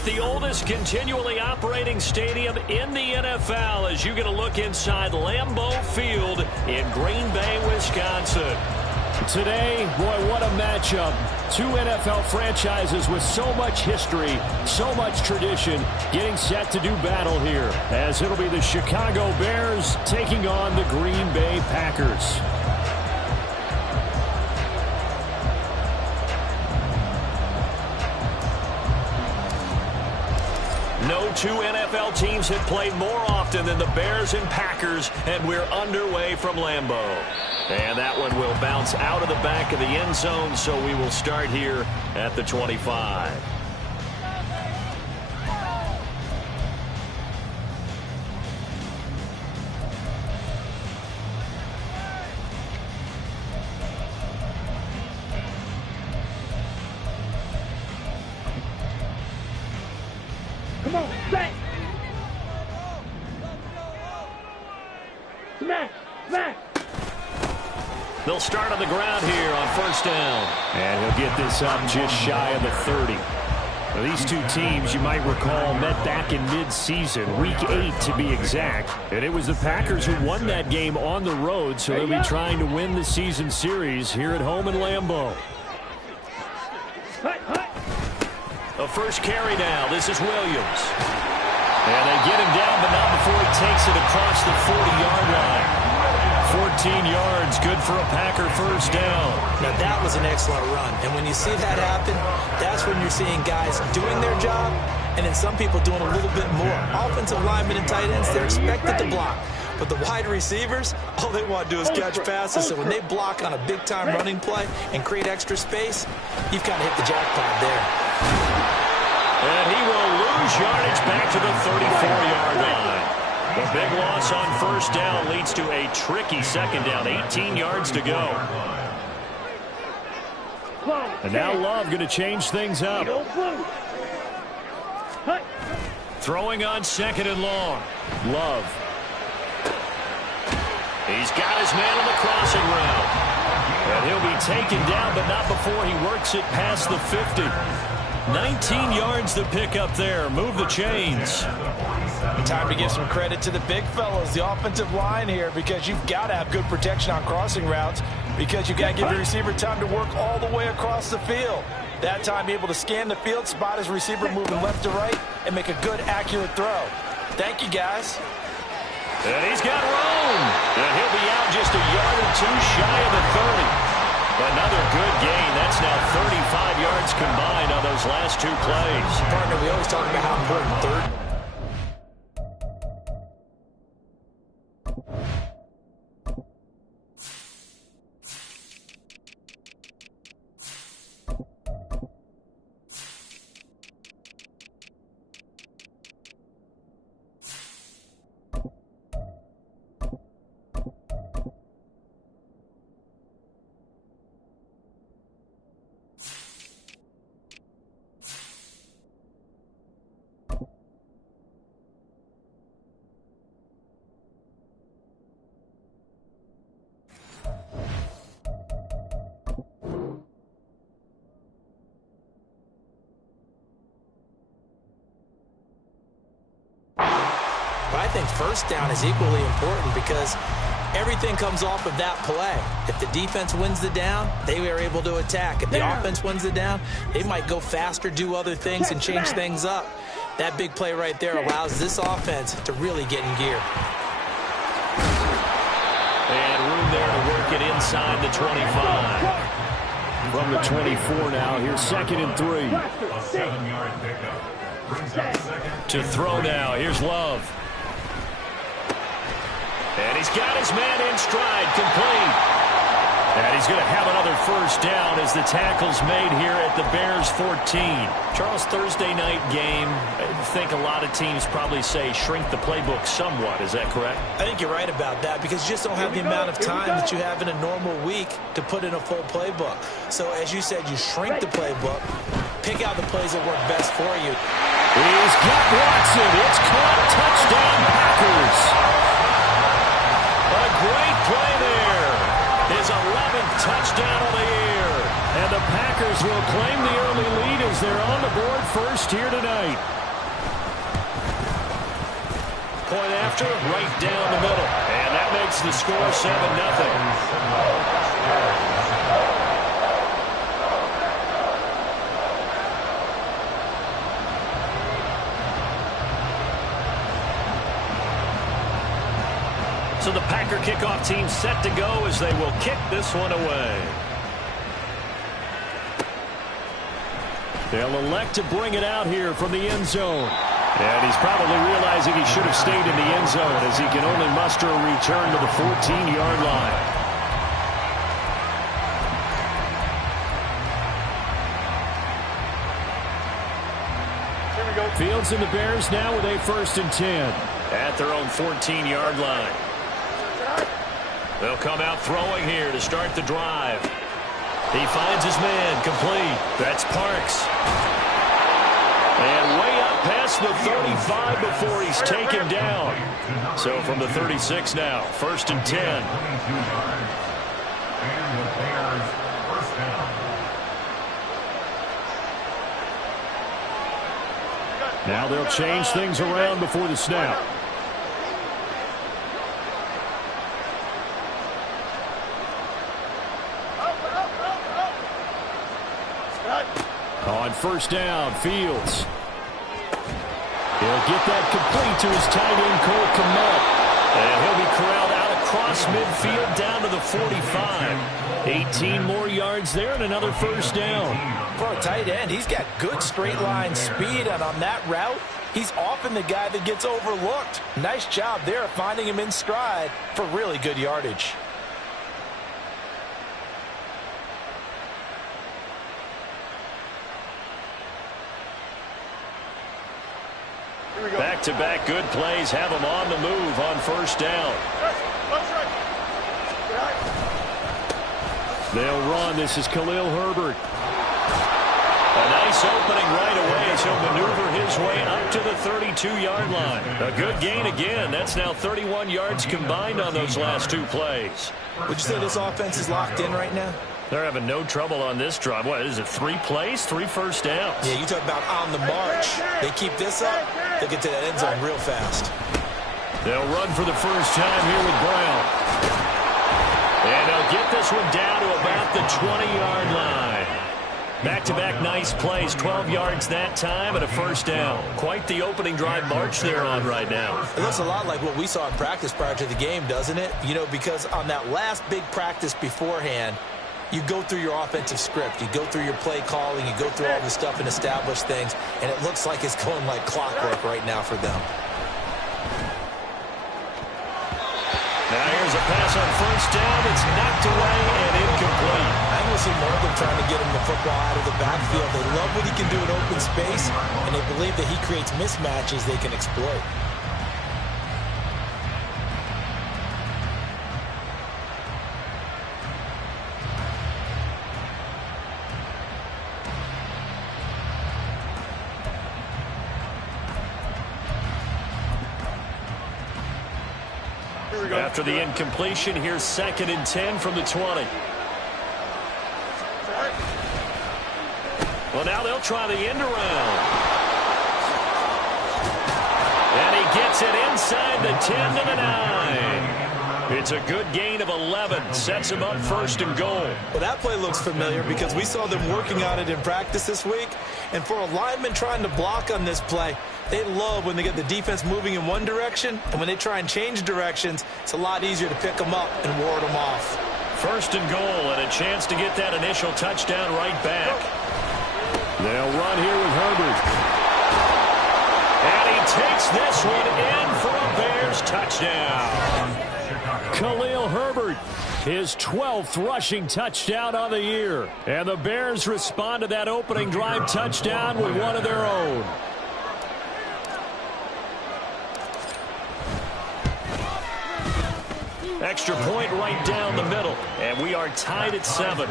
at the oldest continually operating stadium in the NFL as you get a look inside Lambeau Field in Green Bay, Wisconsin. Today, boy, what a matchup. Two NFL franchises with so much history, so much tradition, getting set to do battle here, as it'll be the Chicago Bears taking on the Green Bay Packers. No two NFL teams have played more often than the Bears and Packers, and we're underway from Lambeau. And that one will bounce out of the back of the end zone, so we will start here at the 25. Come on, bang! Smash! Smash! They'll start on the ground here on first down. And he'll get this up just shy of the 30. Now, these two teams, you might recall, met back in mid-season, Week 8 to be exact. And it was the Packers who won that game on the road, so they'll be trying to win the season series here at home in Lambeau. A first carry now. This is Williams. And they get him down, but not before he takes it across the 40-yard line. 14 yards, good for a Packer first down. Now that was an excellent run. And when you see that happen, that's when you're seeing guys doing their job and then some people doing a little bit more. Offensive linemen and tight ends, they're expected to block. But the wide receivers, all they want to do is catch passes. So when they block on a big-time running play and create extra space, you've kind of hit the jackpot there. And he will lose yardage back to the 34-yard line. The big loss on first down leads to a tricky second down. 18 yards to go. And now Love going to change things up. Throwing on second and long. Love. He's got his man on the crossing route. And he'll be taken down, but not before he works it past the 50. 19 yards to pick up there. Move the chains. Time to give some credit to the big fellas, the offensive line here, because you've got to have good protection on crossing routes, because you've got to give your receiver time to work all the way across the field. That time, be able to scan the field, spot his receiver moving left to right, and make a good, accurate throw. Thank you, guys. And he's got room. And he'll be out just a yard or two shy of the 30. Another good gain. That's now 35 yards combined on those last two plays. Partner, we always talk about how important third. I think first down is equally important because everything comes off of that play. If the defense wins the down, they are able to attack. If the offense wins the down, they might go faster, do other things, and change things up. That big play right there allows this offense to really get in gear. And room there to work it inside the 25. From the 24 now, here's second and 3. A 7-yard pickup. To throw now, here's Love. And he's got his man in stride, complete. And he's going to have another first down as the tackle's made here at the Bears 14. Charles, Thursday night game, I think a lot of teams probably say shrink the playbook somewhat. Is that correct? I think you're right about that because you just don't have the amount of time that you have in a normal week to put in a full playbook. So as you said, you shrink the playbook, pick out the plays that work best for you. He's got Watson. It's caught. Touchdown, Packers. A great play there. His 11th touchdown of the year. And And the Packers will claim the early lead as they're on the board first here tonight. Point after, right down the middle. And that makes the score 7-0. So the Packer kickoff team set to go as they will kick this one away. They'll elect to bring it out here from the end zone. And he's probably realizing he should have stayed in the end zone as he can only muster a return to the 14-yard line. Here we go. Fields and the Bears now with a 1st and 10 at their own 14-yard line. They'll come out throwing here to start the drive. He finds his man, complete. That's Parks. And way up past the 35 before he's taken down. So from the 36 now, 1st and 10. And the Bears first down. Now they'll change things around before the snap. On 1st down, Fields. He'll get that complete to his tight end, Cole Kmet. And he'll be corralled out across midfield down to the 45. 18 more yards there and another 1st down. For a tight end, he's got good straight line speed, and on that route, he's often the guy that gets overlooked. Nice job there of finding him in stride for really good yardage. Back-to-back good plays have him on the move on 1st down. They'll run. This is Khalil Herbert. A nice opening right away as he'll maneuver his way up to the 32-yard line. A good gain again. That's now 31 yards combined on those last 2 plays. Would you say this offense is locked in right now? They're having no trouble on this drive. What is it, 3 plays, 3 first downs? Yeah, you talk about on the march. They keep this up, they'll get to that end zone real fast. They'll run for the first time here with Brown. And they'll get this one down to about the 20-yard line. Back-to-back nice plays, 12 yards that time and a 1st down. Quite the opening drive march they're on right now. It looks a lot like what we saw in practice prior to the game, doesn't it? You know, because on that last big practice beforehand, you go through your offensive script. You go through your play calling. You go through all the stuff and establish things. And it looks like it's going like clockwork right now for them. Now here's a pass on 1st down. It's knocked away and incomplete. I think we'll see more of them trying to get him the football out of the backfield. They love what he can do in open space, and they believe that he creates mismatches they can exploit. After the incompletion, here's 2nd and 10 from the 20. Well, now they'll try the end around. And he gets it inside the 10 to the 9. It's a good gain of 11. Sets him up 1st and goal. Well, that play looks familiar because we saw them working on it in practice this week. And for a lineman trying to block on this play, they love when they get the defense moving in one direction, and when they try and change directions, it's a lot easier to pick them up and ward them off. 1st and goal, and a chance to get that initial touchdown right back. They'll run here with Herbert. And he takes this one in for a Bears touchdown. Khalil Herbert, his 12th rushing touchdown on the year. And the Bears respond to that opening drive touchdown with one of their own. Extra point right down the middle. And we are tied at 7.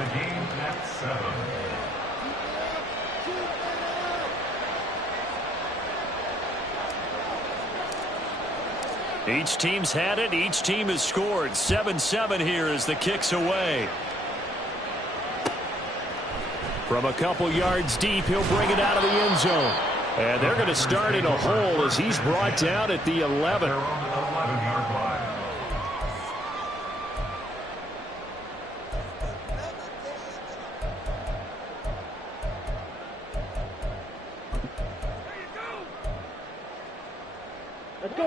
Each team's had it. Each team has scored. 7-7 here as the kick's away. From a couple yards deep, he'll bring it out of the end zone. And they're going to start in a hole as he's brought down at the 11. They're on the 11-yard line.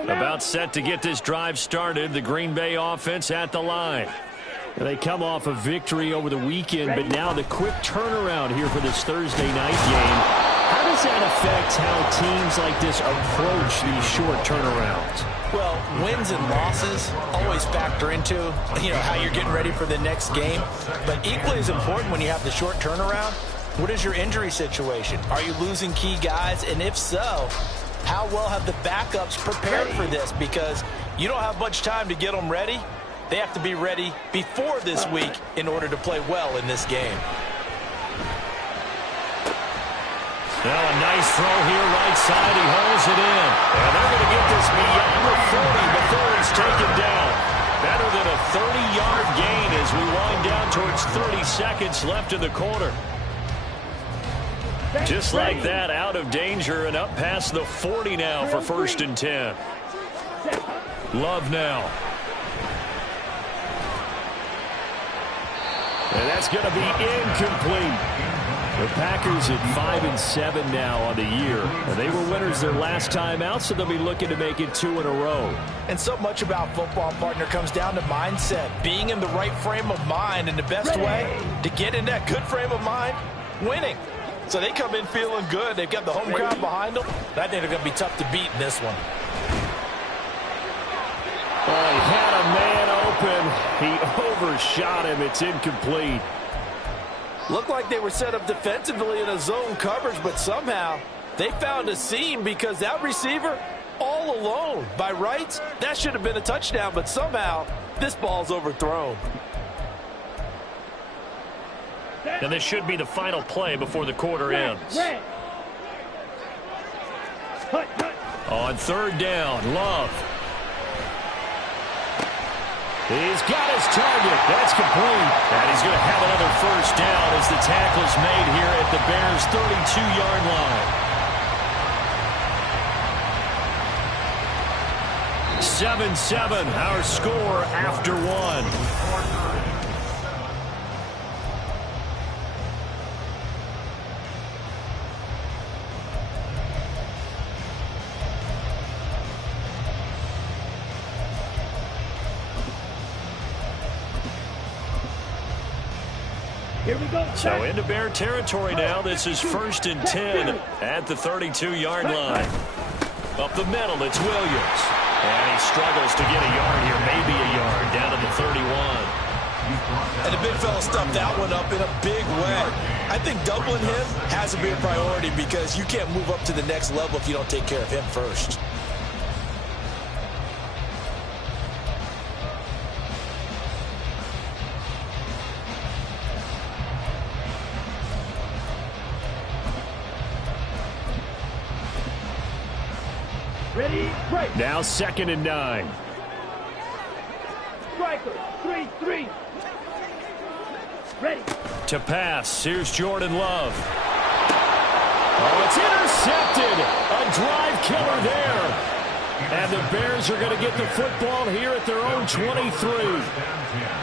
About set to get this drive started. The Green Bay offense at the line. They come off a victory over the weekend, but now the quick turnaround here for this Thursday night game. How does that affect how teams like this approach these short turnarounds? Well, wins and losses always factor into, how you're getting ready for the next game. But equally as important when you have the short turnaround, what is your injury situation? Are you losing key guys? And if so, how well have the backups prepared for this? Because you don't have much time to get them ready. They have to be ready before this week in order to play well in this game. Now a nice throw here right side. He holds it in. And they're going to get this beyond the 40 before he's taken down. Better than a 30-yard gain as we wind down towards 30 seconds left in the quarter. Just like that, out of danger and up past the 40 now for 1st and 10. Love now. And that's going to be incomplete. The Packers at 5-7 now on the year. And they were winners their last time out, so they'll be looking to make it 2 in a row. And so much about football, partner, comes down to mindset. Being in the right frame of mind, and the best way to get in that good frame of mind, winning. So they come in feeling good. They've got the home crowd behind them. I think they're going to be tough to beat in this one. Oh, he had a man open. He overshot him. It's incomplete. Looked like they were set up defensively in a zone coverage, but somehow they found a seam because that receiver all alone. By rights, that should have been a touchdown, but somehow this ball's overthrown. And this should be the final play before the quarter ends. On 3rd down, Love. He's got his target. That's complete. And he's going to have another 1st down as the tackle is made here at the Bears' 32-yard line. 7-7, our score after 1. Here we go. So into Bear territory now. This is 1st and 10 at the 32-yard line. Up the middle, it's Williams. And he struggles to get a yard here, maybe a yard, down to the 31. And the big fella stuffed that one up in a big way. I think doubling him has to be a priority because you can't move up to the next level if you don't take care of him first. Ready, break. Now 2nd and 9. Striker, 3-3. Ready. To pass, here's Jordan Love. Oh, it's intercepted. A drive killer there. And the Bears are going to get the football here at their own 23.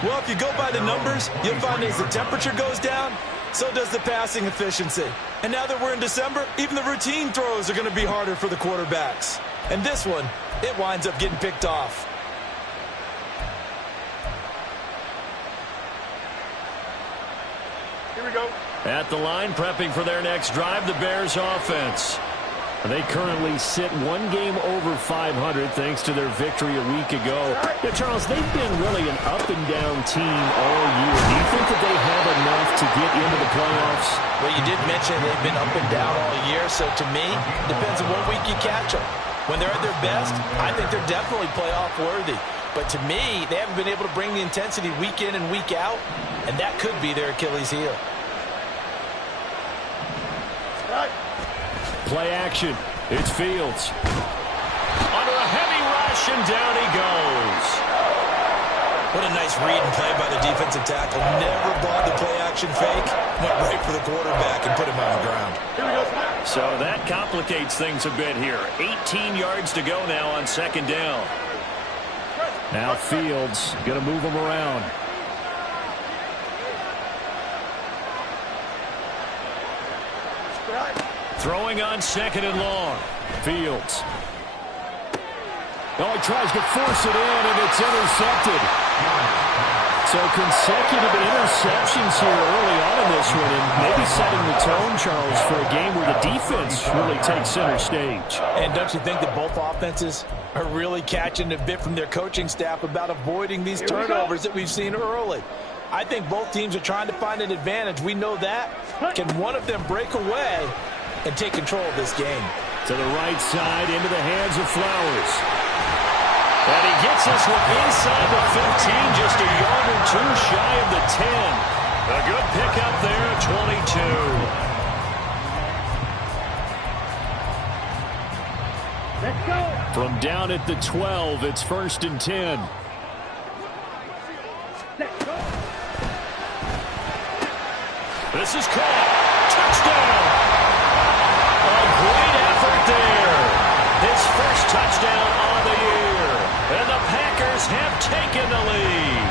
Well, if you go by the numbers, you'll find as the temperature goes down, so does the passing efficiency. And now that we're in December, even the routine throws are going to be harder for the quarterbacks. And this one, it winds up getting picked off. Here we go. At the line, prepping for their next drive, the Bears offense. They currently sit one game over 500 thanks to their victory a week ago. Yeah, Charles, they've been really an up-and-down team all year. Do you think that they have enough to get into the playoffs? Well, you did mention they've been up and down all year, so to me, depends on what week you catch them. When they're at their best, I think they're definitely playoff worthy. But to me, they haven't been able to bring the intensity week in and week out, and that could be their Achilles heel. Play action. It's Fields. Under a heavy rush, and down he goes. What a nice read and play by the defensive tackle. Never bought the play-action fake. Went right for the quarterback and put him on the ground. So that complicates things a bit here. 18 yards to go now on second down. Now Fields going to move him around. Throwing on second and long. Fields. Oh, he tries to force it in, and it's intercepted. So consecutive interceptions here early on in this one, and maybe setting the tone, Charles, for a game where the defense really takes center stage. And don't you think that both offenses are really catching a bit from their coaching staff about avoiding these turnovers that we've seen early? I think both teams are trying to find an advantage. We know that. Can one of them break away and take control of this game? To the right side, into the hands of Flowers. And he gets this one inside the 15, just a yard or two shy of the 10. A good pickup there at 22. Let's go. From down at the 12, it's 1st and 10. Let's go. This is caught. Touchdown. A great effort there. His first touchdown on the year. And the Packers have taken the lead.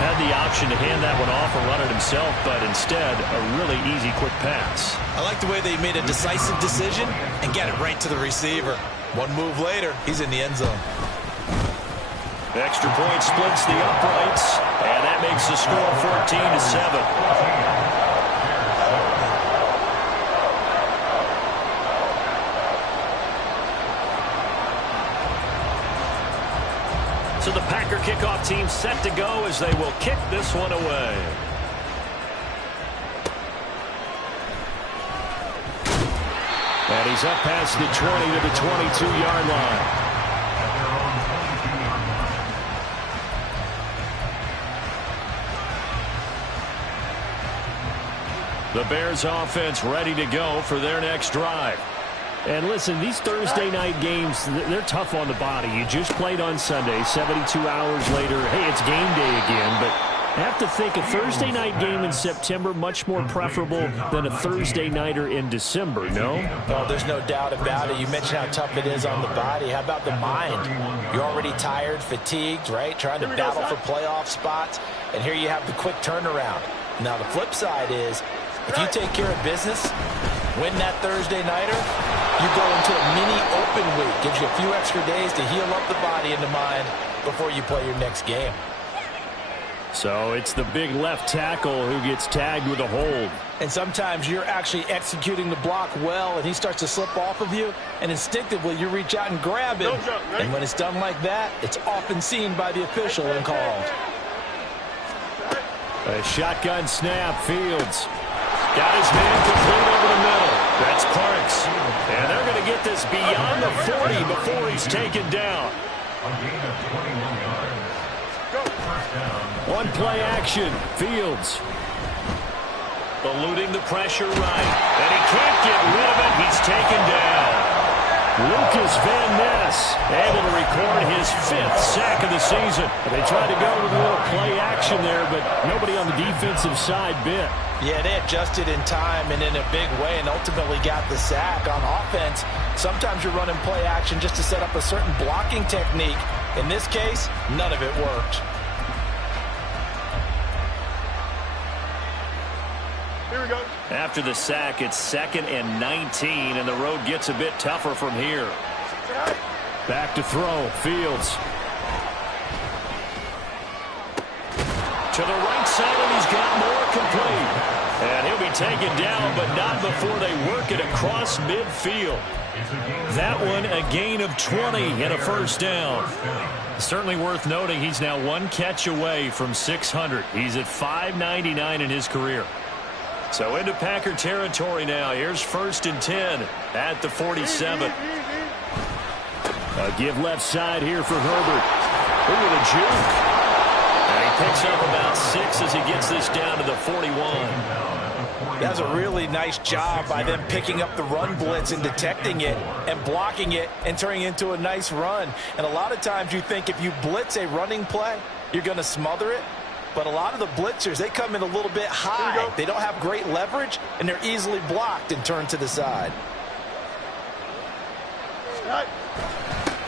Had the option to hand that one off or run it himself, but instead, a really easy, quick pass. I like the way they made a decisive decision and get it right to the receiver. One move later, he's in the end zone. Extra point splits the uprights, and that makes the score 14-7. So the Packer kickoff team set to go as they will kick this one away. And he's up past the 20 to the 22-yard line. The Bears offense ready to go for their next drive. And listen, these Thursday night games, they're tough on the body. You just played on Sunday, 72 hours later. Hey, it's game day again, but I have to think a Thursday night game in September much more preferable than a Thursday nighter in December, no? Oh, there's no doubt about it. You mentioned how tough it is on the body. How about the mind? You're already tired, fatigued, right? Trying to battle for playoff spots, and here you have the quick turnaround. Now, the flip side is, if you take care of business, win that Thursday nighter, you go into a mini open week. Gives you a few extra days to heal up the body and the mind before you play your next game. So it's the big left tackle who gets tagged with a hold. And sometimes you're actually executing the block well, and he starts to slip off of you, and instinctively you reach out and grab him. And when it's done like that, it's often seen by the official and called. A shotgun snap, Fields. Got his man complete over the middle. That's Parks. And they're going to get this beyond the 40 before he's taken down. One play action. Fields. Eluding the pressure right. And he can't get rid of it. He's taken down. Lucas Van Ness able to record his 5th sack of the season. They tried to go with a little play action there, but nobody on the defensive side bit. Yeah, they adjusted in time and in a big way and ultimately got the sack. On offense, sometimes you're running play action just to set up a certain blocking technique. In this case, none of it worked. Here we go. After the sack, it's 2nd and 19, and the road gets a bit tougher from here. Back to throw. Fields. To the right side, and he's got more complete. And he'll be taken down, but not before they work it across midfield. That one, a gain of 20 and a first down. Certainly worth noting he's now one catch away from 600. He's at 599 in his career. So into Packer territory now. Here's 1st and 10 at the 47. A give left side here for Herbert. Look at the juke. And he picks up about 6 as he gets this down to the 41. That's a really nice job by them picking up the run blitz and detecting it and blocking it and turning it into a nice run. And a lot of times you think if you blitz a running play, you're going to smother it. But a lot of the blitzers, they come in a little bit high. They don't have great leverage, and they're easily blocked and turned to the side.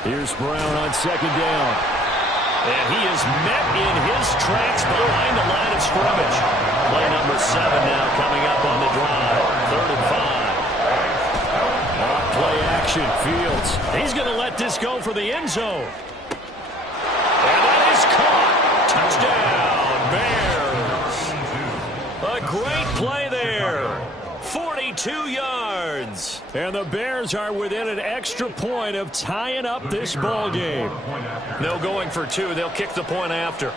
Here's Brown on second down. And he is met in his tracks behind the line of scrimmage. Play number 7 now coming up on the drive. 3rd and 5. Off play action, Fields. He's going to let this go for the end zone. And that is caught. Touchdown, Bears. A great play there. 42 yards. And the Bears are within an extra point of tying up this ball game. No going for 2. They'll kick the point after.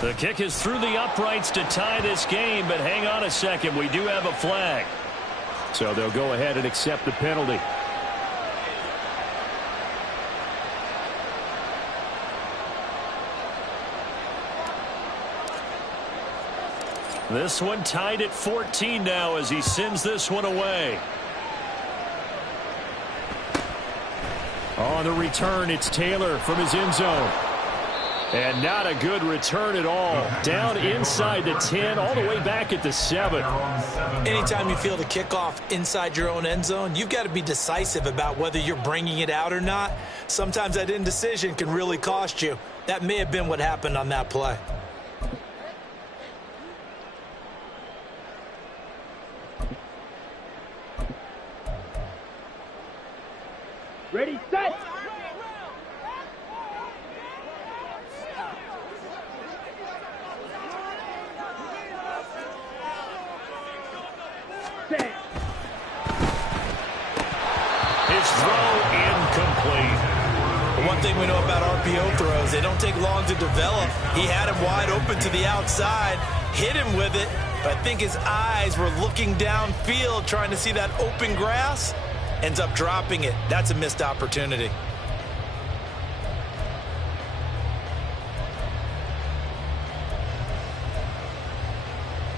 The kick is through the uprights to tie this game, but hang on a second. We do have a flag. So they'll go ahead and accept the penalty. This one tied at 14 now as he sends this one away. On the return, it's Taylor from his end zone. And not a good return at all. Down inside the 10, all the way back at the 7. Anytime you feel the kickoff inside your own end zone, you've got to be decisive about whether you're bringing it out or not. Sometimes that indecision can really cost you. That may have been what happened on that play. Ready, set. Set. His throw incomplete. One thing we know about RPO throws, they don't take long to develop. He had him wide open to the outside, hit him with it, but I think his eyes were looking downfield trying to see that open grass. Ends up dropping it. That's a missed opportunity.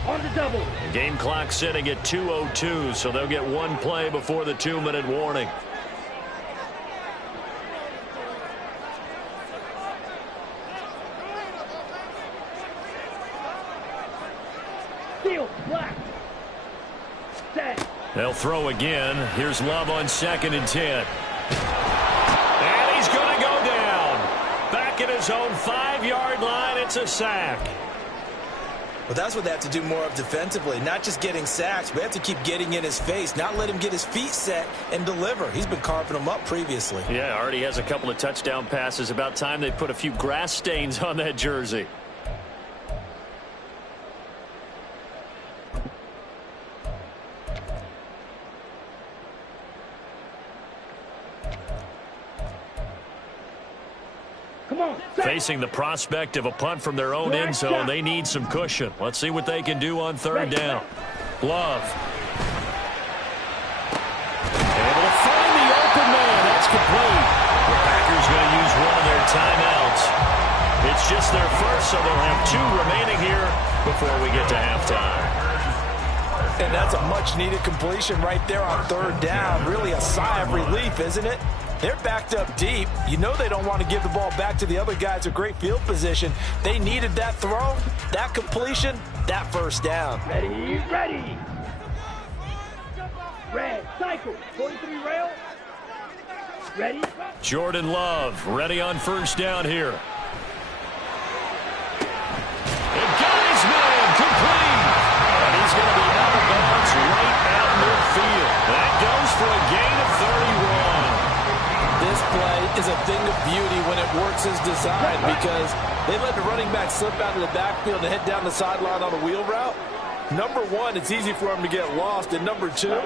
On the double. Game clock sitting at 2:02, so they'll get one play before the 2-minute warning. Field, black. Set. They'll throw again. Here's Love on 2nd and 10. And he's going to go down. Back at his own 5-yard line, it's a sack. Well, that's what they have to do more of defensively, not just getting sacks, but they have to keep getting in his face, not let him get his feet set and deliver. He's been carving them up previously. Yeah, already has a couple of touchdown passes. About time they put a few grass stains on that jersey. Facing the prospect of a punt from their own end zone, they need some cushion. Let's see what they can do on 3rd down. Love. Able to find the open man. That's complete. The Packers going to use one of their timeouts. It's just their first, so they'll have 2 remaining here before we get to halftime. And that's a much-needed completion right there on 3rd down. Really a sigh of relief, isn't it? They're backed up deep. You know they don't want to give the ball back to the other guys. A great field position. They needed that throw, that completion, that 1st down. Ready, ready. Red, cycle, 43 rail. Ready. Jordan Love ready on 1st down here. And got his man complete. And he's going to be out of bounds right out midfield. That goes for a gain of 31. This play is a thing of beauty when it works as designed because they let the running back slip out of the backfield and head down the sideline on a wheel route. Number 1, it's easy for him to get lost. And number 2,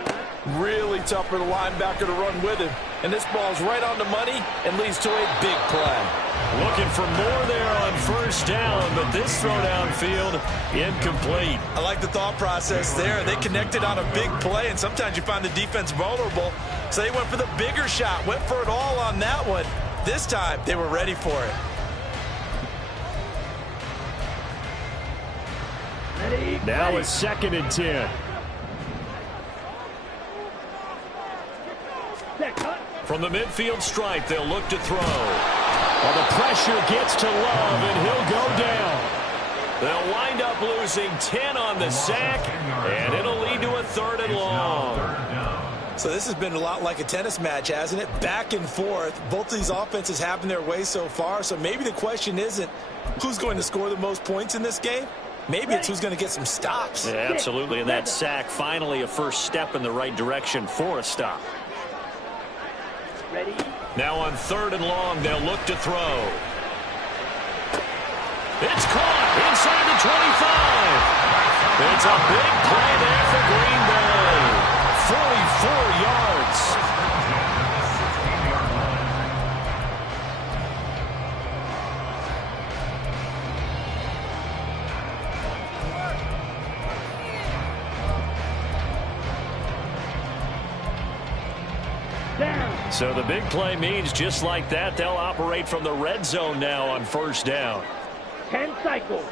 really tough for the linebacker to run with him. And this ball's right on the money and leads to a big play. Looking for more there on 1st down, but this throw downfield incomplete. I like the thought process there. They connected on a big play, and sometimes you find the defense vulnerable. So they went for the bigger shot, went for it all on that one. This time, they were ready for it. Ready, Now ready. it's 2nd and 10. Set, cut. From the midfield stripe, they'll look to throw. Well, the pressure gets to Love, and he'll go down. They'll wind up losing 10 on the sack, and it'll lead to a 3rd and long. So this has been a lot like a tennis match, hasn't it? Back and forth. Both of these offenses having their way so far. So maybe the question isn't who's going to score the most points in this game. Maybe it's who's going to get some stops. Yeah, absolutely. And that sack, finally a first step in the right direction for a stop. Ready? Now on 3rd and long, they'll look to throw. It's caught inside the 25. It's a big play there for Green Bay. 44 yards. Down. So the big play means just like that, they'll operate from the red zone now on 1st down. 10 cycles.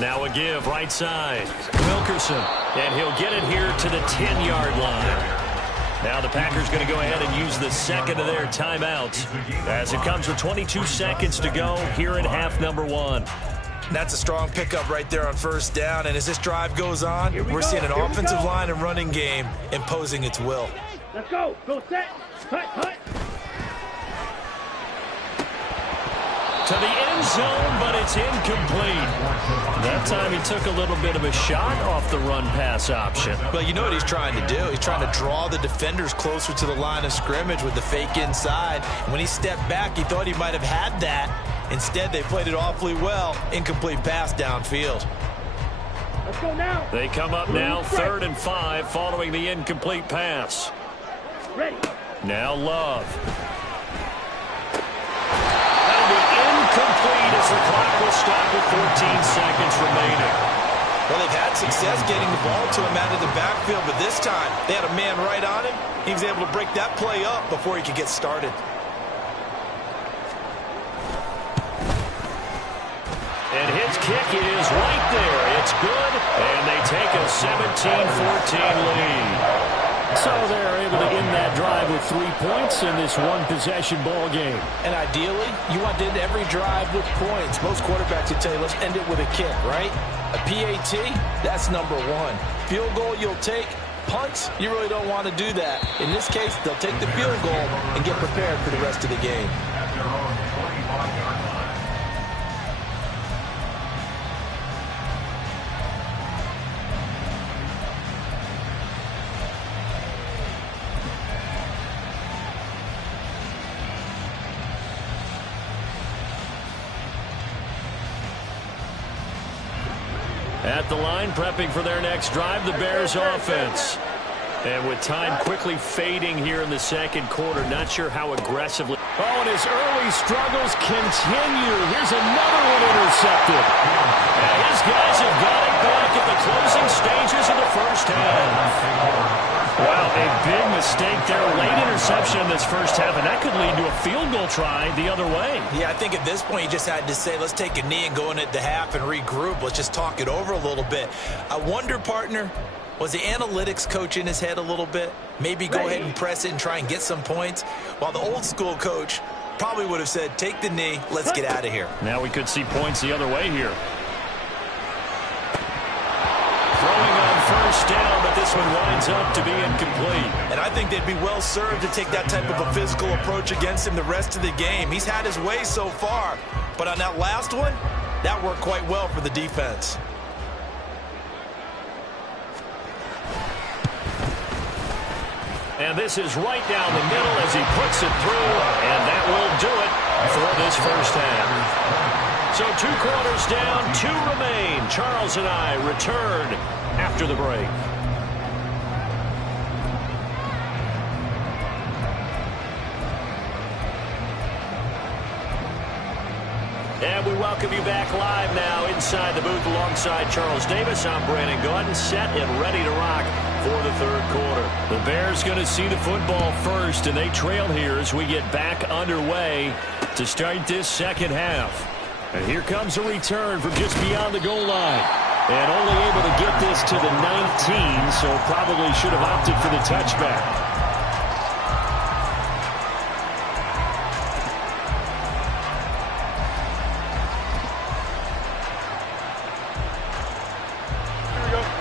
Now a give right side. Wilkerson. And he'll get it here to the 10-yard line. Now the Packers going to go ahead and use the second of their timeouts as it comes with 22 seconds to go here in half number 1. That's a strong pickup right there on 1st down. And as this drive goes on, we're seeing an offensive line and running game imposing its will. Let's go. Go set. Hut, hut. To the end zone, but it's incomplete. That time he took a little bit of a shot off the run-pass option. Well, you know what he's trying to do. He's trying to draw the defenders closer to the line of scrimmage with the fake inside. When he stepped back, he thought he might have had that. Instead, they played it awfully well. Incomplete pass downfield. Let's go now. They come up now 3rd and 5 following the incomplete pass. Ready. Now Love. That'll be incomplete as the clock will stop with 14 seconds remaining. Well, they've had success getting the ball to him out of the backfield, but this time they had a man right on him. He was able to break that play up before he could get started. And his kick is right there. It's good, and they take a 17-14 lead. So they're able to end that drive with 3 points in this one-possession ball game. And ideally, you want to end every drive with points. Most quarterbacks would tell you, let's end it with a kick, right? A PAT, that's number 1. Field goal you'll take. Punts, you really don't want to do that. In this case, they'll take the field goal and get prepared for the rest of the game. At the line, prepping for their next drive, the Bears offense. And with time quickly fading here in the second quarter, not sure how aggressively. Oh, and his early struggles continue. Here's another one intercepted. And his guys have got it back at the closing stages of the first half. Wow, a big mistake there. Late interception in this first half, and that could lead to a field goal try the other way. Yeah, I think at this point you just had to say, let's take a knee and go in at the half and regroup. Let's just talk it over a little bit. I wonder, partner, was the analytics coach in his head a little bit? Maybe go ahead and press it and try and get some points? While the old school coach probably would have said, take the knee, let's get out of here. Now we could see points the other way here. Throwing on first down, but this one winds up to be incomplete. And I think they'd be well served to take that type of a physical approach against him the rest of the game. He's had his way so far, but on that last one, that worked quite well for the defense. And this is right down the middle as he puts it through, and that will do it for this first half. So 2 quarters down, 2 remain. Charles and I return after the break. And we welcome you back live now inside the booth alongside Charles Davis. I'm Brandon Gaudin, set and ready to rock for the third quarter. The Bears going to see the football first, and they trail here as we get back underway to start this second half. And here comes a return from just beyond the goal line. And only able to get this to the 19, so probably should have opted for the touchback.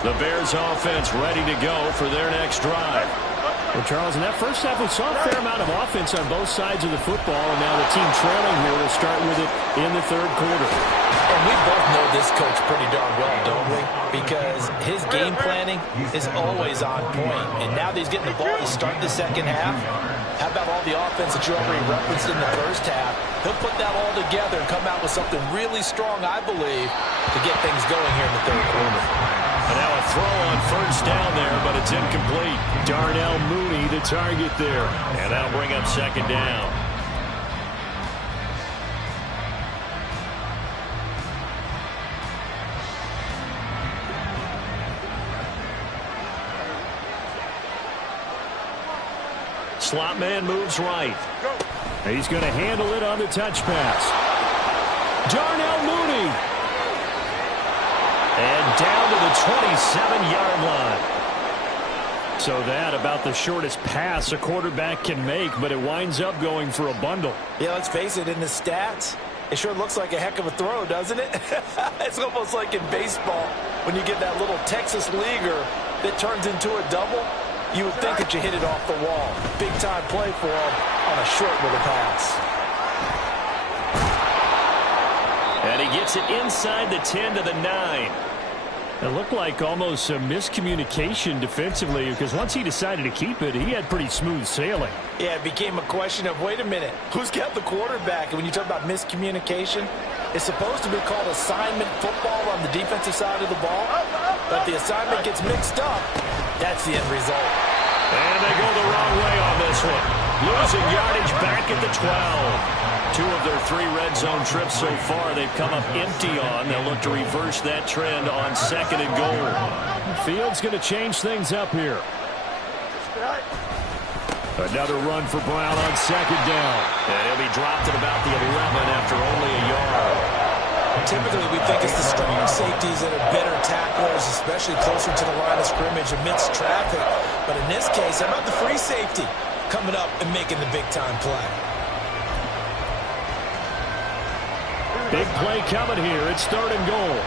The Bears offense ready to go for their next drive. Well, Charles, in that first half, we saw a fair amount of offense on both sides of the football, and now the team trailing here will start with it in the third quarter. And we both know this coach pretty darn well, don't we? Because his game planning is always on point. And now that he's getting the ball to start the second half, how about all the offense that you already referenced in the first half? He'll put that all together and come out with something really strong, I believe, to get things going here in the third quarter. And now a throw on first down there, but it's incomplete. Darnell Mooney, the target there. And that'll bring up second down. Slot man moves right. He's going to handle it on the touch pass. Darnell Mooney. And down to the 27-yard line. So that about the shortest pass a quarterback can make, but it winds up going for a bundle. Yeah, let's face it, in the stats, it sure looks like a heck of a throw, doesn't it? It's almost like in baseball when you get that little Texas leaguer that turns into a double. You would think that you hit it off the wall. Big-time play for him on a short little pass. And he gets it inside the 10 to the 9. It looked like almost a miscommunication defensively, because once he decided to keep it, he had pretty smooth sailing. Yeah, it became a question of, wait a minute, who's got the quarterback? And when you talk about miscommunication, it's supposed to be called assignment football on the defensive side of the ball. But the assignment gets mixed up. That's the end result. And they go the wrong way on this one. Losing yardage back at the 12. 2 of their 3 red zone trips so far they've come up empty on. They'll look to reverse that trend on second and goal. Fields going to change things up here. Another run for Brown on second down. And he'll be dropped at about the 11 after only a yard. Typically, we think it's the strong safeties that are better tacklers, especially closer to the line of scrimmage amidst traffic. But in this case, how about the free safety coming up and making the big-time play? Big play coming here. It's third and goal.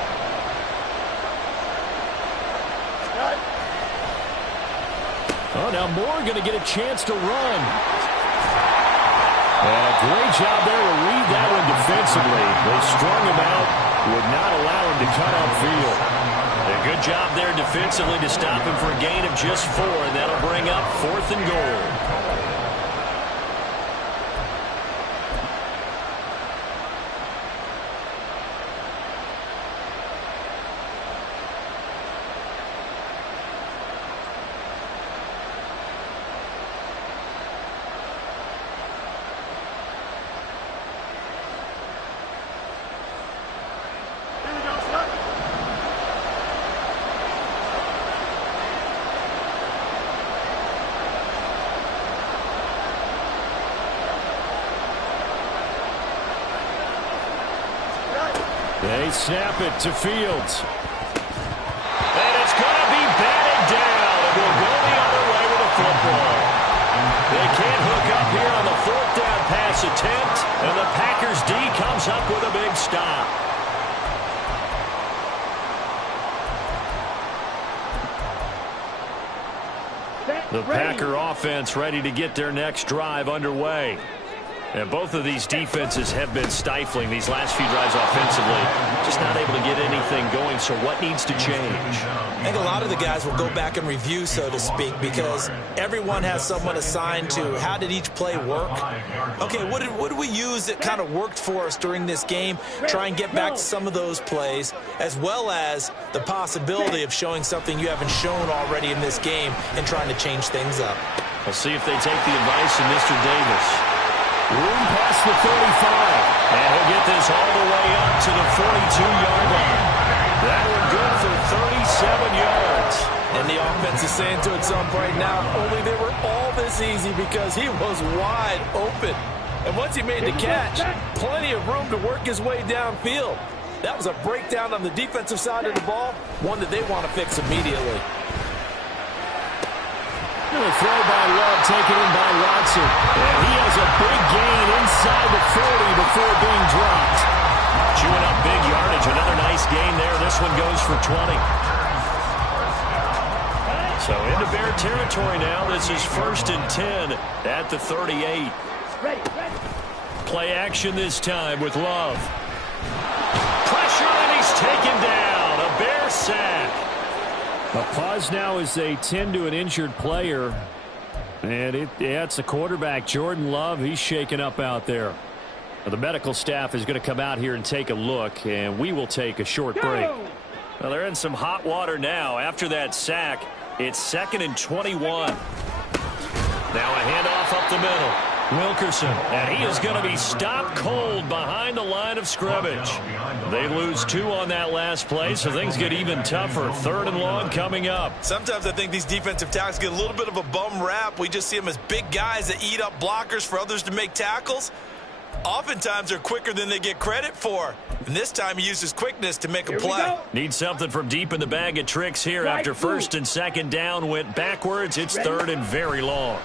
Oh, now Moore going to get a chance to run. Great job there to read that one defensively. They strung him out, would not allow him to cut upfield. A good job there defensively to stop him for a gain of just 4, and that'll bring up fourth and goal. They snap it to Fields. And it's going to be batted down. It will go the other way with the football. They can't hook up here on the 4th down pass attempt, and the Packers D comes up with a big stop. The Packer offense ready to get their next drive underway. And both of these defenses have been stifling these last few drives offensively. Just not able to get anything going, so what needs to change? I think a lot of the guys will go back and review, so to speak, because everyone has someone assigned to how did each play work. Okay, what did we use that kind of worked for us during this game? Try and get back to some of those plays, as well as the possibility of showing something you haven't shown already in this game and trying to change things up. We'll see if they take the advice of Mr. Davis. Room past the 35. And he'll get this all the way up to the 42-yard line. That one good for 37 yards. And the offense is saying to itself right now, only they were all this easy because he was wide open. And once he made the catch, plenty of room to work his way downfield. That was a breakdown on the defensive side of the ball, one that they want to fix immediately. And a throw by Love, taken in by Watson. And he has a big gain inside the 40 before being dropped. Chewing up big yardage. Another nice gain there. This one goes for 20. So into Bear territory now. This is 1st and 10 at the 38. Ready. Play action this time with Love. Pressure, and he's taken down. A Bear sack. A pause now as they tend to an injured player. And it's the quarterback, Jordan Love. He's shaken up out there. Now, the medical staff is going to come out here and take a look, and we will take a short break. Well, they're in some hot water now. After that sack, it's 2nd and 21. Now a handoff up the middle. Wilkerson, and he is going to be stopped cold behind the line of scrimmage. They lose 2 on that last play, so things get even tougher. 3rd and long coming up. Sometimes I think these defensive tackles get a little bit of a bum rap. We just see them as big guys that eat up blockers for others to make tackles. Oftentimes they're quicker than they get credit for. And this time he uses quickness to make a play. Need something from deep in the bag of tricks here. After 1st and 2nd down went backwards, it's 3rd and very long.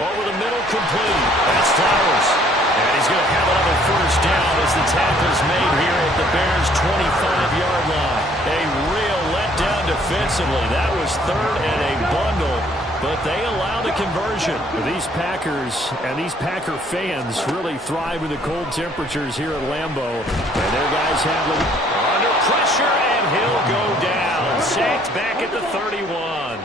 Over the middle, complete. That's Flowers. And he's going to have another 1st down as the tackle's made here at the Bears' 25-yard line. A real letdown defensively. That was 3rd and a bundle, but they allow the conversion. These Packers and these Packer fans really thrive in the cold temperatures here at Lambeau. And their guys have them under pressure, and he'll go down. Sacked back at the 31.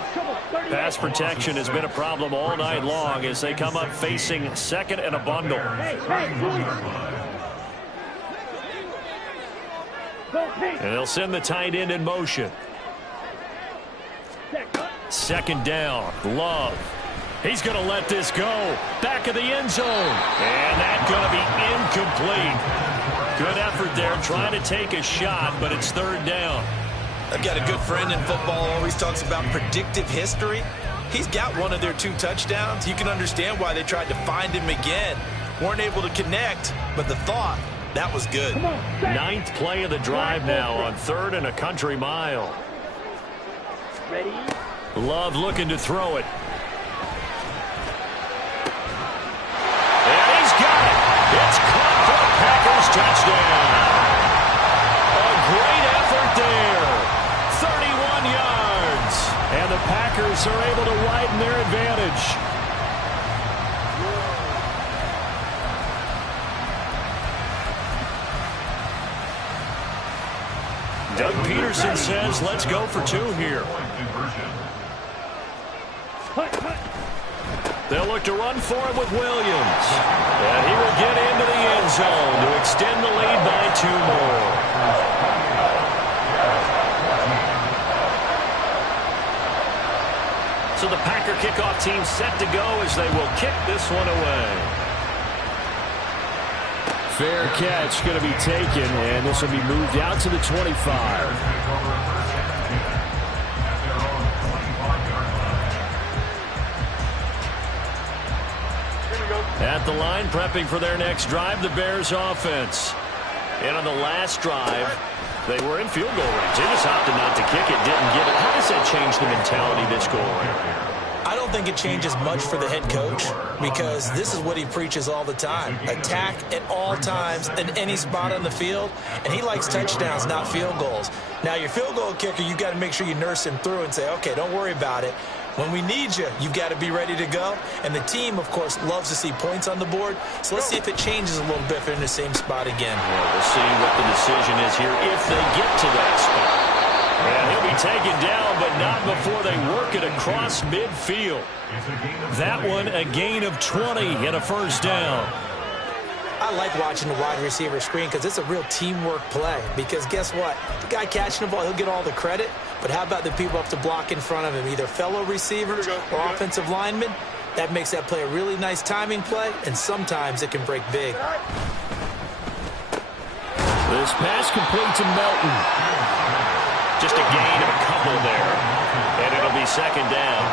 Pass protection has been a problem all night long as they come up facing 2nd and a bundle. And they'll send the tight end in motion. 2nd down. Love. He's going to let this go. Back of the end zone. And that's going to be incomplete. Good effort there trying to take a shot, but it's 3rd down. I've got a good friend in football, always talks about predictive history. He's got one of their 2 touchdowns. You can understand why they tried to find him again. Weren't able to connect, but the thought, that was good. 9th play of the drive now on 3rd and a country mile. Ready? Love looking to throw it. And he's got it. It's caught for a Packers touchdown. A great effort there. 31 yards. and the Packers are able to widen their advantage. Doug Peterson says, let's go for 2 here. They'll look to run for him with Williams. And he will get into the end zone to extend the lead by 2 more. So the Packer kickoff team set to go as they will kick this one away. Fair catch going to be taken, and this will be moved out to the 25. At the line, prepping for their next drive, the Bears offense. And on the last drive, they were in field goal range. They just opted not to kick it, didn't get it. How does that change the mentality this go around? I don't think it changes much for the head coach because this is what he preaches all the time. Attack at all times in any spot on the field, and he likes touchdowns, not field goals. Now, your field goal kicker, you've got to make sure you nurse him through and say, okay, don't worry about it. When we need you, you've got to be ready to go. And the team, of course, loves to see points on the board. So let's see if it changes a little bit if they're in the same spot again. Well, we'll see what the decision is here if they get to that spot. And he'll be taken down, but not before they work it across midfield. That one, a gain of 20 and a first down. I like watching the wide receiver screen because it's a real teamwork play. Because guess what? The guy catching the ball, he'll get all the credit. But how about the people up to block in front of him, either fellow receivers or offensive linemen? That makes that play a really nice timing play, and sometimes it can break big. This pass complete to Melton. Just a gain of a couple there. And it'll be second down.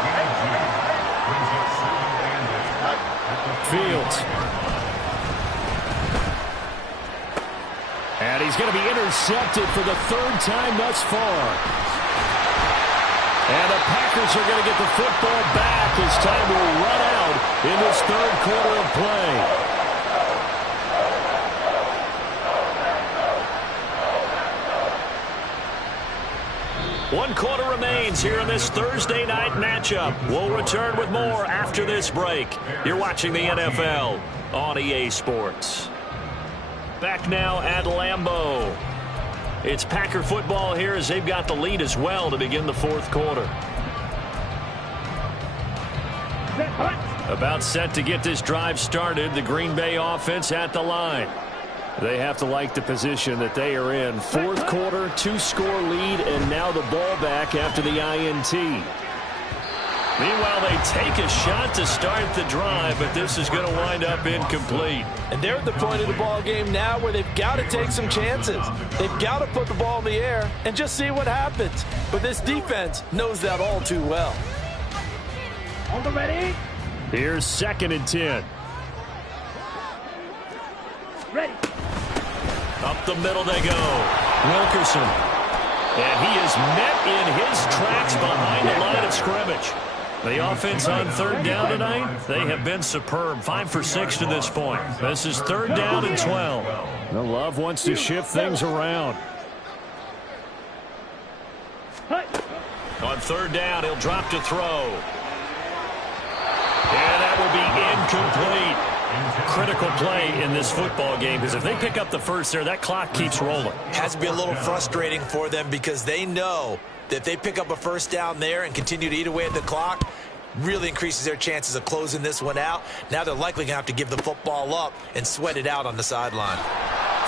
Fields. And he's going to be intercepted for the third time thus far. And the Packers are going to get the football back as time will run out in this third quarter of play. One quarter remains here in this Thursday night matchup. We'll return with more after this break. You're watching the NFL on EA Sports. Back now at Lambeau. It's Packer football here as they've got the lead as well to begin the fourth quarter. About set to get this drive started. The Green Bay offense at the line. They have to like the position that they are in. Fourth quarter, 2-score lead, and now the ball back after the INT. Meanwhile, they take a shot to start the drive, but this is going to wind up incomplete. And they're at the point of the ball game now where they've got to take some chances. They've got to put the ball in the air and just see what happens. But this defense knows that all too well. On the ready. Here's 2nd and 10. Ready. Up the middle they go. Wilkerson. And he is met in his tracks behind the line of scrimmage. The offense on third down tonight, they have been superb. 5 for 6 to this point. This is 3rd down and 12. Well, Love wants to shift things around. On 3rd down, he'll drop to throw. And that will be incomplete. Critical play in this football game because if they pick up the first there, that clock keeps rolling. Has to be a little frustrating for them because they know that if they pick up a first down there and continue to eat away at the clock, really increases their chances of closing this one out. Now they're likely going to have to give the football up and sweat it out on the sideline.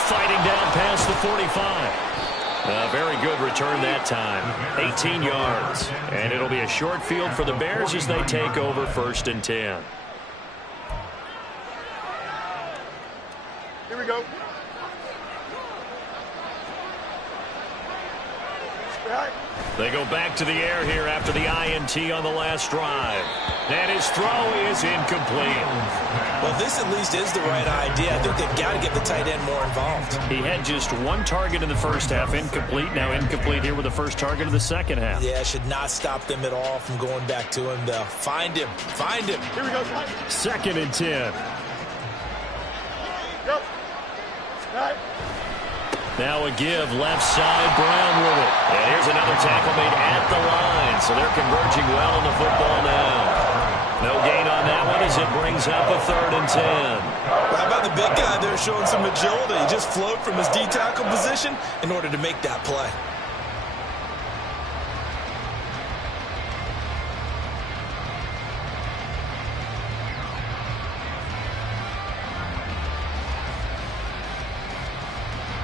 Fighting down past the 45. A very good return that time. 18 yards. And it'll be a short field for the Bears as they take over 1st and 10. Here we go. They go back to the air here after the INT on the last drive. And his throw is incomplete. Well, this at least is the right idea. I think they've got to get the tight end more involved. He had just one target in the first half, incomplete. Now incomplete here with the first target of the second half. Yeah, should not stop them at all from going back to him, though. Find him. Find him. Here we go. 2nd and 10. Go. Right. Now a give left side, Brown with it. And here's another tackle made at the line. So they're converging well on the football now. No gain on that one as it brings up a 3rd and 10. Well, how about the big guy there showing some agility? He just flowed from his D-tackle position in order to make that play.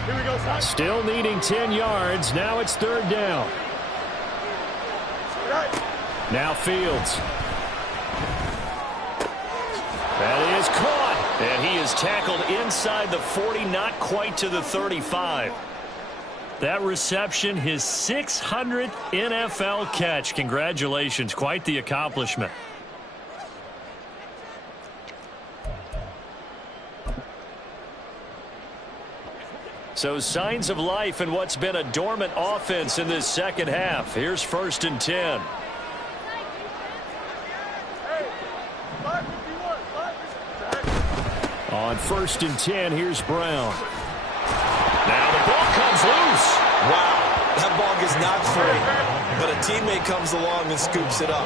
Here we go, son. Still needing 10 yards. Now it's 3rd down. Right. Now Fields. That is caught. And he is tackled inside the 40, not quite to the 35. That reception, his 600th NFL catch. Congratulations. Quite the accomplishment. So signs of life in what's been a dormant offense in this second half. Here's 1st and 10. On 1st and 10, here's Brown. Now the ball comes loose. Wow, that ball gets knocked free, but a teammate comes along and scoops it up.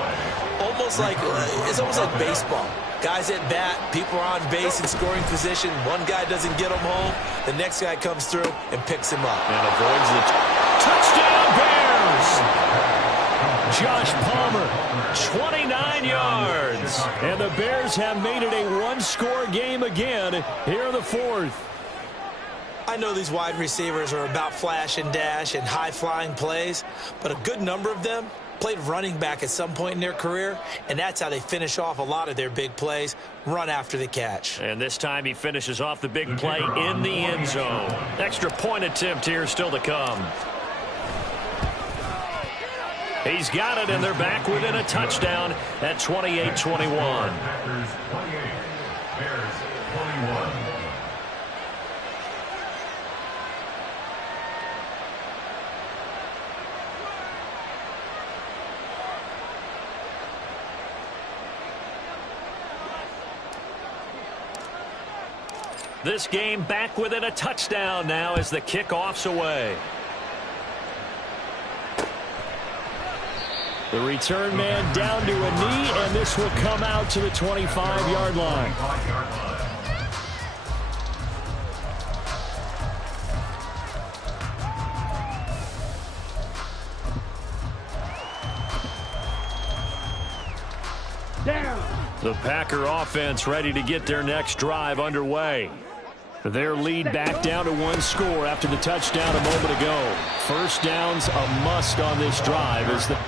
It's almost like baseball. Guys at bat, people are on base in scoring position. One guy doesn't get him home. The next guy comes through and picks him up. And avoids the touchdown Bears. Josh Palmer, 29 yards. And the Bears have made it a one-score game again here in the fourth. I know these wide receivers are about flash and dash and high-flying plays, but a good number of them played running back at some point in their career, and that's how they finish off a lot of their big plays, run after the catch. And this time he finishes off the big play in the end zone. Extra point attempt here still to come. He's got it, and they're back within a touchdown at 28-21. Packers 28, Bears 21. This game back within a touchdown now as the kickoff's away. The return man down to a knee, and this will come out to the 25-yard line. The Packer offense ready to get their next drive underway. Their lead back down to 1 score after the touchdown a moment ago. First down's a must on this drive as the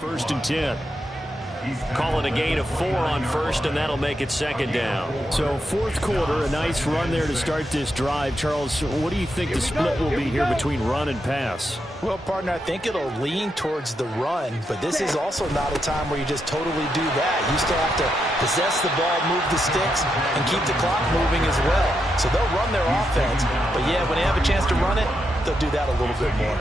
First and 10. Call it a gain of 4 on first, and that'll make it second down. So fourth quarter, a nice run there to start this drive. Charles, what do you think the split will be here between run and pass? Well, partner, I think it'll lean towards the run, but this is also not a time where you just totally do that. You still have to possess the ball, move the sticks, and keep the clock moving as well. So they'll run their offense, but yeah, when they have a chance to run it, they'll do that a little bit more.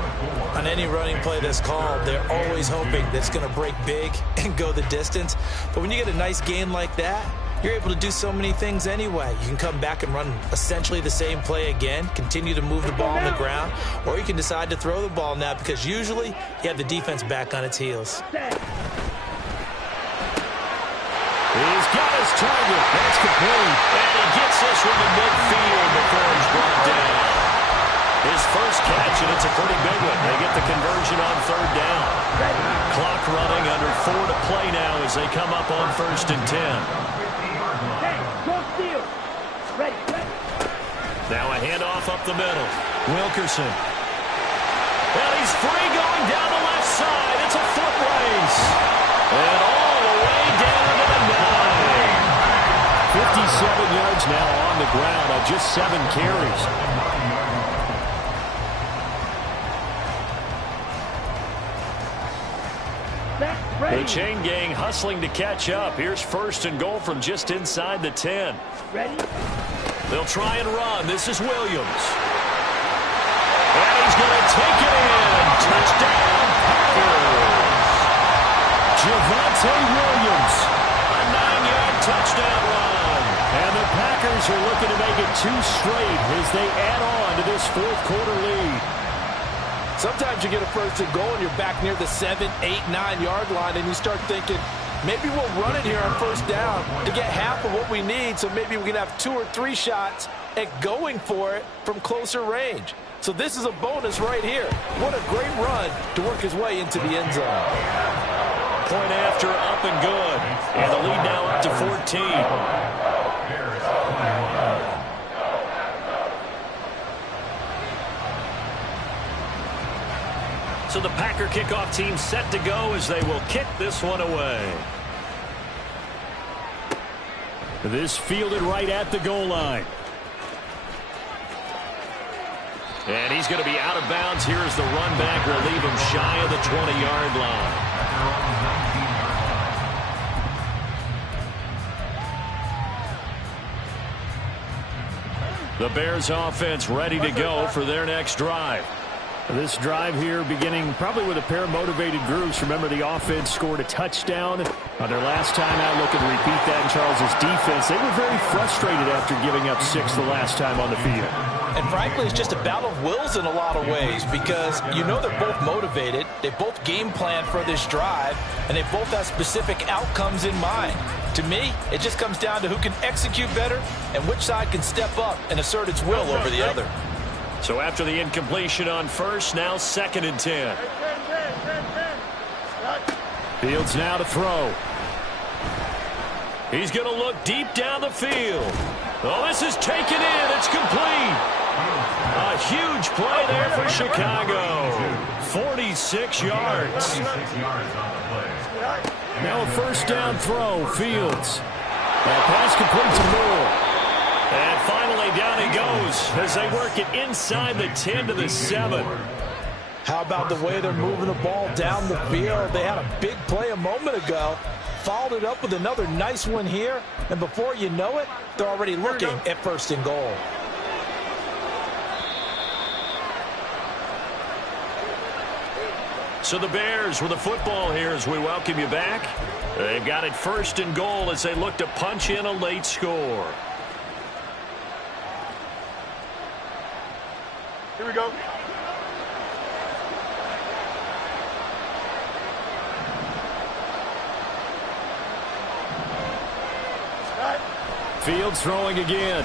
On any running play that's called, they're always hoping that it's going to break big and go the distance. But when you get a nice gain like that, you're able to do so many things anyway. You can come back and run essentially the same play again, continue to move the ball on the ground, or you can decide to throw the ball now because usually you have the defense back on its heels. He's got his target. That's complete. And he gets this one to midfield before he's brought down. His first catch, and it's a pretty big one. They get the conversion on third down. Clock running, under 4 to play now as they come up on first and 10. Now a handoff up the middle. Wilkerson. And he's free going down the left side. It's a foot race. And all the way down to the 9. 57 yards now on the ground on just 7 carries. The chain gang hustling to catch up. Here's first and goal from just inside the 10. Ready? They'll try and run. This is Williams. And he's going to take it in. Touchdown, Packers. Javonte Williams. A 9-yard touchdown run. And the Packers are looking to make it 2 straight as they add on to this fourth quarter lead. Sometimes you get a first and goal and you're back near the 7, 8, 9-yard line and you start thinking, maybe we'll run it here on first down to get half of what we need, so maybe we can have 2 or 3 shots at going for it from closer range. So this is a bonus right here. What a great run to work his way into the end zone. Point after, up and good. And the lead now up to 14. So the Packer kickoff team set to go as they will kick this one away. This fielded right at the goal line. And he's going to be out of bounds here as the run back will leave him shy of the 20-yard line. The Bears offense ready to go for their next drive. This drive here beginning probably with a pair of motivated groups. Remember, the offense scored a touchdown on their last time out. Looking to repeat that in Charles's defense. They were very frustrated after giving up 6 the last time on the field. And frankly, it's just a battle of wills in a lot of ways because you know they're both motivated. They both game plan for this drive, and they both have specific outcomes in mind. To me, it just comes down to who can execute better and which side can step up and assert its will over the other. So after the incompletion on first, now second and 10. Fields now to throw. He's going to look deep down the field. Oh, this is taken in. It's complete. A huge play there for Chicago. 46 yards. Now a first down throw. Fields. That pass complete to Moore. And finally down he goes as they work it inside the 10 to the 7. How about the way they're moving the ball down the field? They had a big play a moment ago, followed it up with another nice one here, and before you know it, they're already looking at first and goal. So the Bears with the football here as we welcome you back. They've got it first and goal as they look to punch in a late score. Here we go. Fields throwing again.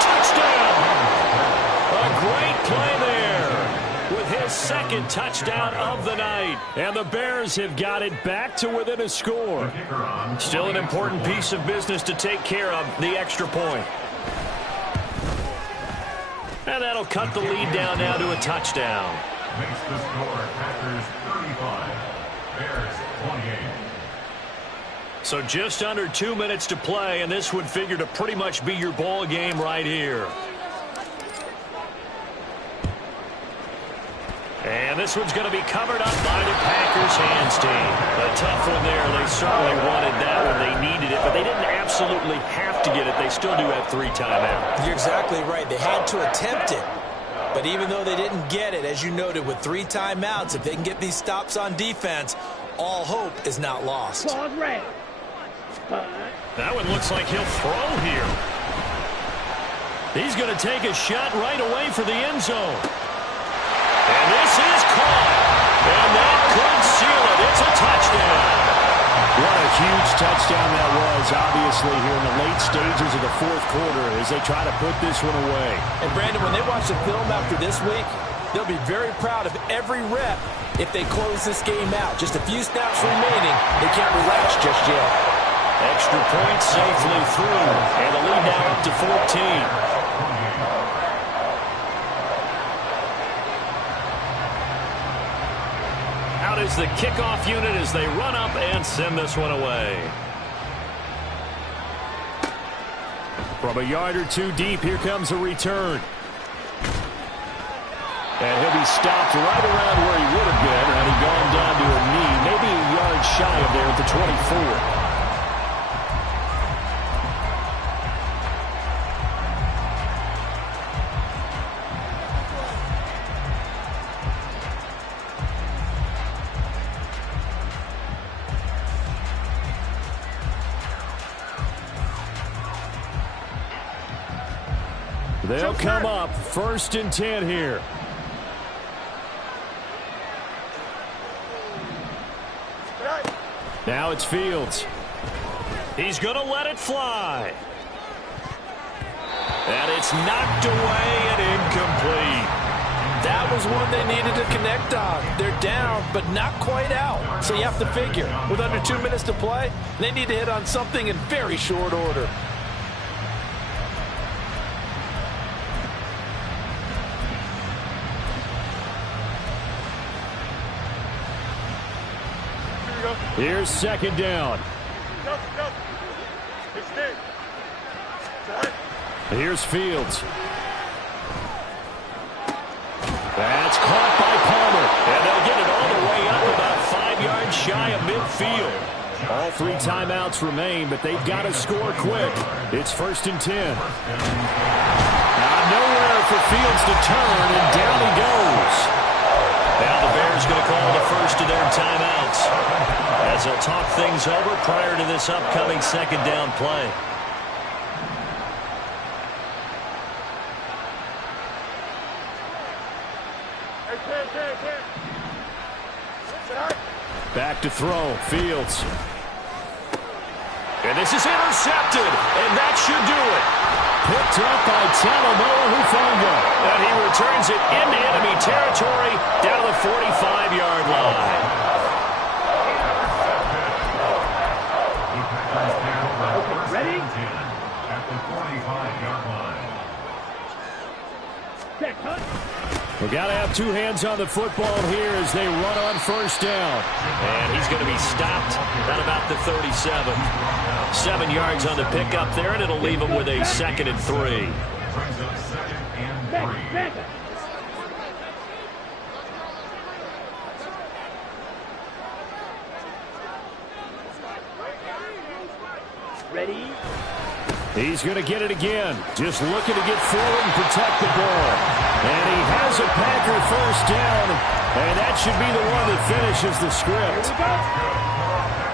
Touchdown! A great play there with his second touchdown of the night. And the Bears have got it back to within a score. Still an important piece of business to take care of, the extra point. And that'll cut the lead down now to a touchdown. Makes the score Packers 35, Bears 28. So just under 2 minutes to play, and this would figure to pretty much be your ball game right here. And this one's going to be covered up by the Packers hands team. A tough one there. They certainly wanted that when they needed it, but they didn't absolutely have to get it. They still do have 3 timeouts. You're exactly right. They had to attempt it. But even though they didn't get it, as you noted, with 3 timeouts, if they can get these stops on defense, all hope is not lost. Pause red. That one looks like he'll throw here. He's going to take a shot right away for the end zone. And this is caught. And that could seal it. It's a touchdown. What a huge touchdown that was, obviously, here in the late stages of the fourth quarter as they try to put this one away. And, Brandon, when they watch the film after this week, they'll be very proud of every rep if they close this game out. Just a few snaps remaining. They can't relax just yet. Extra point safely through. And the lead now up to 14. Out is the kickoff unit as they run up and send this one away. From a yard or 2 deep, here comes a return. And he'll be stopped right around where he would have been had he gone down to a knee, maybe a yard shy of there at the 24. They'll come up 1st and 10 here. Now it's Fields. He's going to let it fly. And it's knocked away and incomplete. That was one they needed to connect on. They're down, but not quite out. So you have to figure, with under 2 minutes to play, they need to hit on something in very short order. Here's 2nd down. Here's Fields. That's caught by Palmer. And they'll get it all the way up about 5 yards shy of midfield. All 3 timeouts remain, but they've got to score quick. It's 1st and 10. Now nowhere for Fields to turn, and down he goes. Now the Bears going to call the first of their timeouts as they'll talk things over prior to this upcoming 2nd down play. Back to throw, Fields. And this is intercepted, and that should do it. Picked up by Talanoa Hufanga. And he returns it into enemy territory down the 45-yard line. Ready? At the 45-yard line. Set, cut. We've got to have two hands on the football here as they run on first down. And he's going to be stopped at about the 37. 7 yards on the pickup there, and it'll leave him with a 2nd and 3. Brings up 2nd and 3. Ready? He's going to get it again. Just looking to get forward and protect the ball. And he has a Packer first down. And that should be the one that finishes the script. Here we go.